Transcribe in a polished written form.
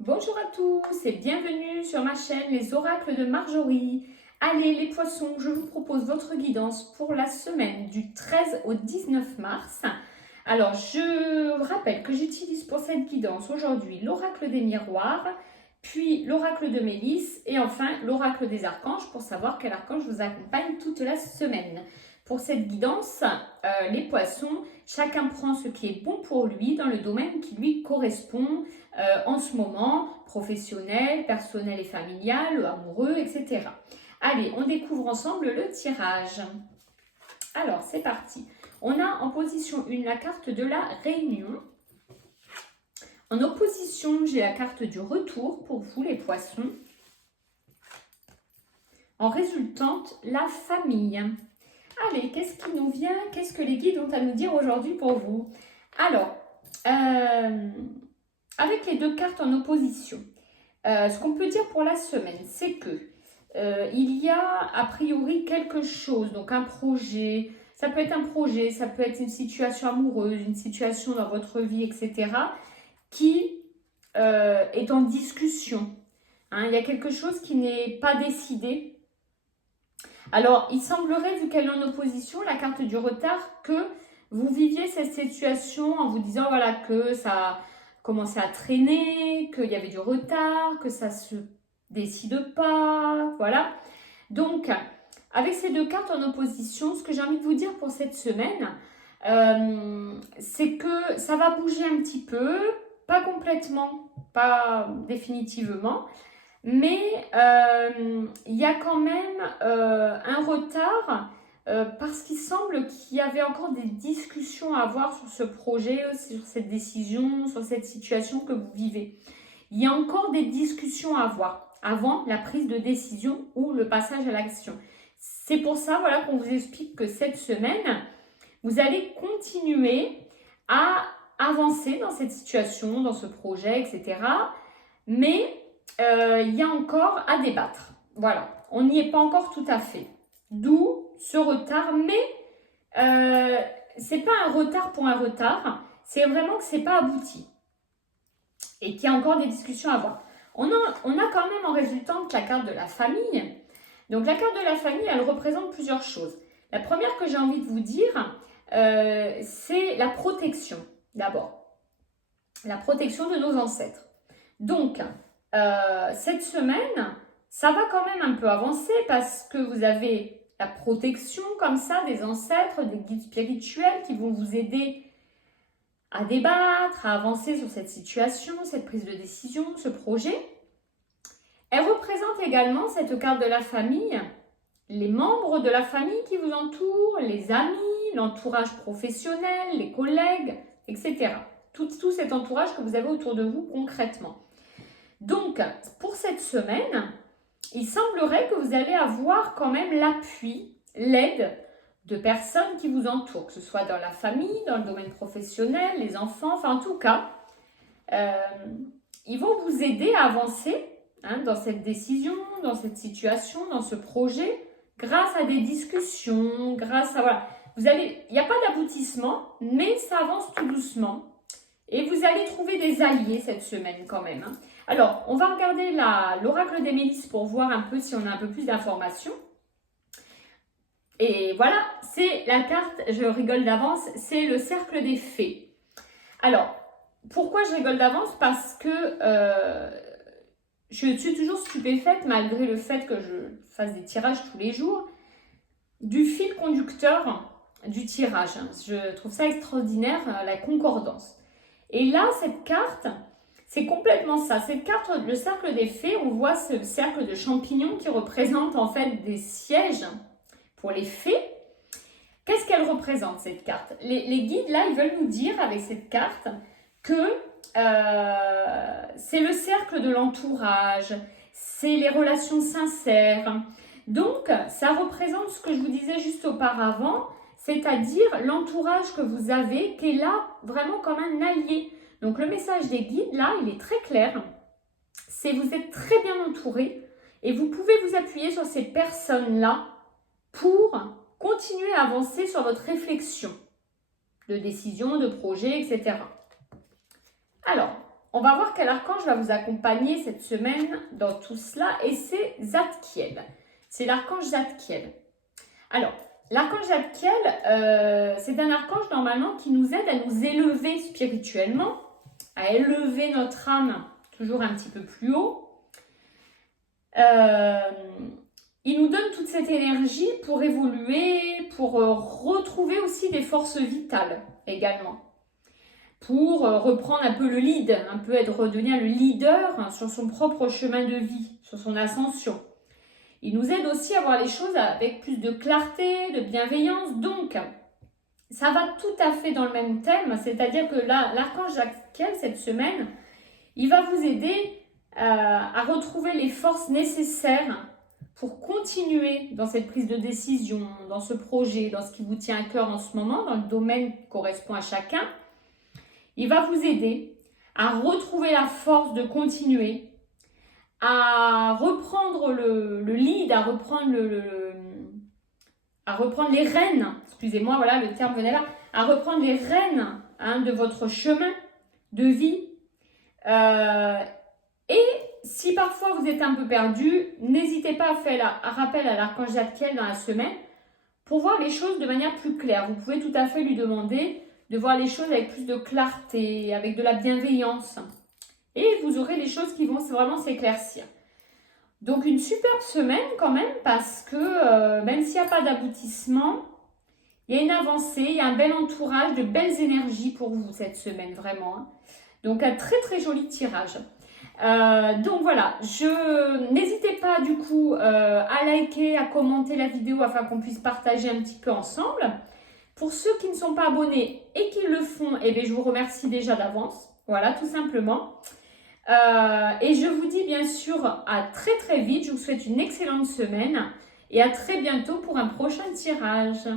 Bonjour à tous et bienvenue sur ma chaîne Les Oracles de Marjorie. Allez les poissons, je vous propose votre guidance pour la semaine du 13 au 19 mars. Alors je rappelle que j'utilise pour cette guidance aujourd'hui l'oracle des miroirs, puis l'oracle de Mélisse et enfin l'oracle des archanges pour savoir quel archange vous accompagne toute la semaine. Pour cette guidance, les poissons, chacun prend ce qui est bon pour lui dans le domaine qui lui correspond en ce moment, professionnel, personnel et familial, amoureux, etc. Allez, on découvre ensemble le tirage. Alors, c'est parti. On a en position 1 la carte de la réunion. En opposition, j'ai la carte du retour pour vous, les poissons. En résultante, la famille. Allez, qu'est-ce qui nous vient? Qu'est-ce que les guides ont à nous dire aujourd'hui pour vous? Alors, avec les deux cartes en opposition, ce qu'on peut dire pour la semaine, c'est que il y a a priori quelque chose, donc un projet, ça peut être un projet, ça peut être une situation amoureuse, une situation dans votre vie, etc., qui est en discussion. Hein, il y a quelque chose qui n'est pas décidé. Alors, il semblerait, vu qu'elle est en opposition, la carte du retard, que vous viviez cette situation en vous disant voilà, que ça commençait à traîner, qu'il y avait du retard, que ça se décide pas, voilà. Donc, avec ces deux cartes en opposition, ce que j'ai envie de vous dire pour cette semaine, c'est que ça va bouger un petit peu, pas complètement, pas définitivement, mais il y a quand même un retard parce qu'il semble qu'il y avait encore des discussions à avoir sur ce projet, sur cette décision, sur cette situation que vous vivez. Il y a encore des discussions à avoir avant la prise de décision ou le passage à l'action. C'est pour ça voilà, qu'on vous explique que cette semaine, vous allez continuer à avancer dans cette situation, dans ce projet, etc. Mais il y a encore à débattre. Voilà, on n'y est pas encore tout à fait. D'où ce retard, mais c'est pas un retard pour un retard, c'est vraiment que c'est pas abouti et qu'il y a encore des discussions à avoir. On a quand même en résultante la carte de la famille. Donc la carte de la famille, elle représente plusieurs choses. La première que j'ai envie de vous dire, c'est la protection, d'abord. La protection de nos ancêtres. Donc, cette semaine, ça va quand même un peu avancer parce que vous avez la protection comme ça des ancêtres, des guides spirituels qui vont vous aider à débattre, à avancer sur cette situation, cette prise de décision, ce projet. Elle représente également cette carte de la famille, les membres de la famille qui vous entourent, les amis, l'entourage professionnel, les collègues, etc. Tout cet entourage que vous avez autour de vous concrètement. Donc, pour cette semaine, il semblerait que vous allez avoir quand même l'appui, l'aide de personnes qui vous entourent, que ce soit dans la famille, dans le domaine professionnel, les enfants, enfin en tout cas, ils vont vous aider à avancer dans cette décision, dans cette situation, dans ce projet, grâce à des discussions, grâce à... Voilà, il n'y a pas d'aboutissement, mais ça avance tout doucement. Et vous allez trouver des alliés cette semaine quand même. Alors, on va regarder l'oracle des Mélisses pour voir un peu si on a un peu plus d'informations. Et voilà, c'est la carte, je rigole d'avance, c'est le cercle des fées. Alors, pourquoi je rigole d'avance? Parce que je suis toujours stupéfaite, malgré le fait que je fasse des tirages tous les jours, du fil conducteur du tirage. Je trouve ça extraordinaire, la concordance. Et là, cette carte, c'est complètement ça. Cette carte, le cercle des fées, on voit ce cercle de champignons qui représente en fait des sièges pour les fées. Qu'est-ce qu'elle représente cette carte? Les guides, là, ils veulent nous dire avec cette carte que c'est le cercle de l'entourage, c'est les relations sincères. Donc, ça représente ce que je vous disais juste auparavant, c'est-à-dire l'entourage que vous avez qui est là vraiment comme un allié. Donc, le message des guides, là, il est très clair. C'est vous êtes très bien entouré et vous pouvez vous appuyer sur ces personnes-là pour continuer à avancer sur votre réflexion de décision, de projet, etc. Alors, on va voir quel archange va vous accompagner cette semaine dans tout cela. Et c'est Zadkiel. C'est l'archange Zadkiel. Alors, l'archange Zadkiel, c'est un archange normalement qui nous aide à nous élever spirituellement, à élever notre âme toujours un petit peu plus haut. Il nous donne toute cette énergie pour évoluer, pour retrouver aussi des forces vitales également. Pour reprendre un peu le lead, redevenir le leader sur son propre chemin de vie, sur son ascension. Il nous aide aussi à voir les choses avec plus de clarté, de bienveillance. Donc, ça va tout à fait dans le même thème, c'est-à-dire que là, l'archange Zadkiel, cette semaine, il va vous aider à retrouver les forces nécessaires pour continuer dans cette prise de décision, dans ce projet, dans ce qui vous tient à cœur en ce moment, dans le domaine qui correspond à chacun. Il va vous aider à retrouver la force de continuer, à reprendre le lead, à reprendre les rênes, excusez-moi, voilà, le terme venait là, à reprendre les rênes de votre chemin de vie. Et si parfois vous êtes un peu perdu, n'hésitez pas à faire un rappel à l'archange Zadkiel dans la semaine pour voir les choses de manière plus claire. Vous pouvez tout à fait lui demander de voir les choses avec plus de clarté, avec de la bienveillance. Et vous aurez les choses qui vont vraiment s'éclaircir. Donc une superbe semaine quand même parce que même s'il n'y a pas d'aboutissement, il y a une avancée, il y a un bel entourage, de belles énergies pour vous cette semaine vraiment. Donc un très très joli tirage. Donc voilà, n'hésitez pas du coup à liker, à commenter la vidéo afin qu'on puisse partager un petit peu ensemble. Pour ceux qui ne sont pas abonnés et qui le font, eh bien, je vous remercie déjà d'avance. Voilà, tout simplement. Et je vous dis bien sûr à très très vite. Je vous souhaite une excellente semaine et à très bientôt pour un prochain tirage.